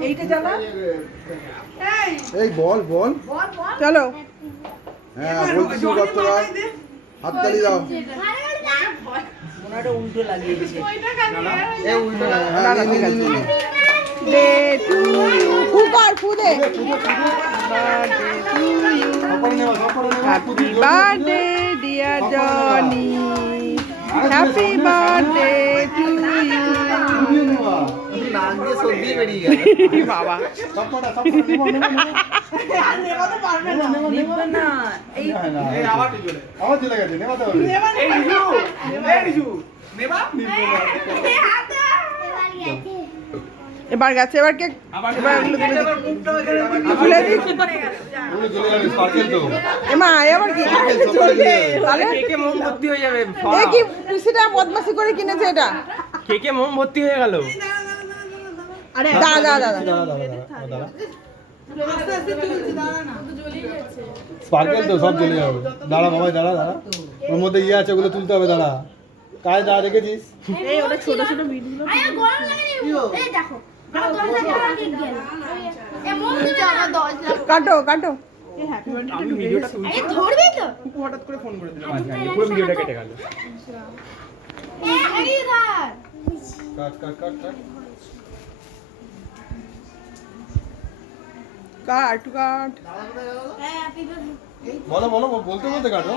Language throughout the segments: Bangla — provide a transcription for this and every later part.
এইটা জ্বালা। এই বল বল চলো হ্যাঁ বলছি কতটা হাততালি দাও ওনাটা উল্টো লাগিয়েছে হ্যাঁ নে, নে, নে, নে। ডে টু ইউ ফুকার ফুদে happy birthday dear Johnny happy birthday to you বাবা নিবে না এই আবার চলে গেছে নেবাতে হবে এবার গেছে এবার কে এবার খুলে দিই এমা এবার কি তাহলে কেকে মোম ভর্তি হয়ে যাবে এ কি পিসিটা বদমাশি করে কিনেছে এটা কেকে মোম ভর্তি হয়ে গেল আরে দাদা দাদা স্পার্কেল তো সব জ্বলে যাবে দাঁড়া বাবাই দাঁড়া দাঁড়া ওর মধ্যে ইয়ে আছে ওগুলো তুলতে হবে দাঁড়া কাজ দাঁড়া দেখেছিস এই ওটা ছোট ছোট বিটগুলো গরম লাগে এই দেখো কাটো কাটো আমি ভিডিওটা তুলছি ধরবি তো হঠাৎ করে ফোন করে দিলাম পুরো ভিডিওটা কেটে গেল কাট কাট কাট কাট কাট কাট বলো বলো বলতে বলতে কাটো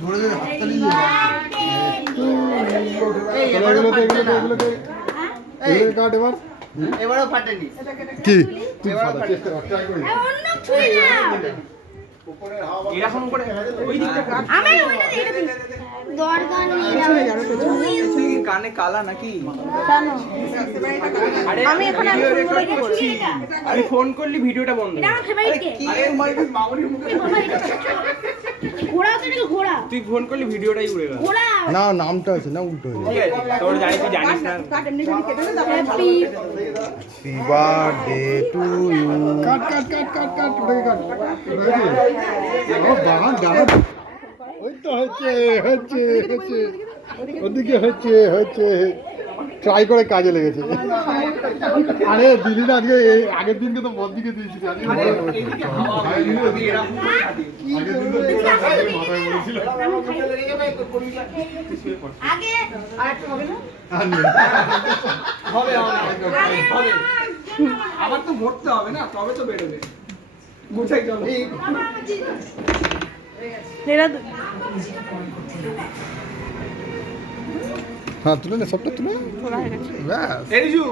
ধরে ধরে হাততালি দিয়ে এগুলোকে কাট এবার এবারও ফাটেনি কি তুই ফাটা চেষ্টা কর ট্রাই করি অন্য ছুঁই না এরকম করে ওই দিকটা কাট আমি ওইটা দিয়ে দিই দরকার নেই কানে কালা নাকি আমি এখন ভিডিও রেকর্ড করছি আমি ফোন করলি ভিডিওটা বন্ধ এটা আমার ফেভারিট কে আরে মামুনির মুখে ঘোড়া তো নাকি ঘোড়া তুই ফোন করলি ভিডিওটাই উড়ে গেল ঘোড়া না নামটা আছে না উল্টো হয়ে ঠিক আছে তোর জানিস তুই জানিস না কাট এমনি করে কেটে নে তারপর happy happy birthday to you cut cut cut cut cut ওটাকে কাট ও বাগান দাঁড়া ওই তো হচ্ছে হচ্ছে হচ্ছে ওদিকে হচ্ছে হচ্ছে ট্রাই করে কাজে লেগেছে আরে দিদি না আজকে এই আগের দিনকে তো বদ দিকে দিয়েছি আজকে আগের দিন তো মাথায় পড়েছিল আগে আরেকটা হবে না হবে হবে আবার তো ভরতে হবে না তবে তো বেরোবে বুঝাই চলো এরা হ্যাঁ তুলে নে সবটা তুলে খোলা হয়ে গেছে ব্যাস এরিজু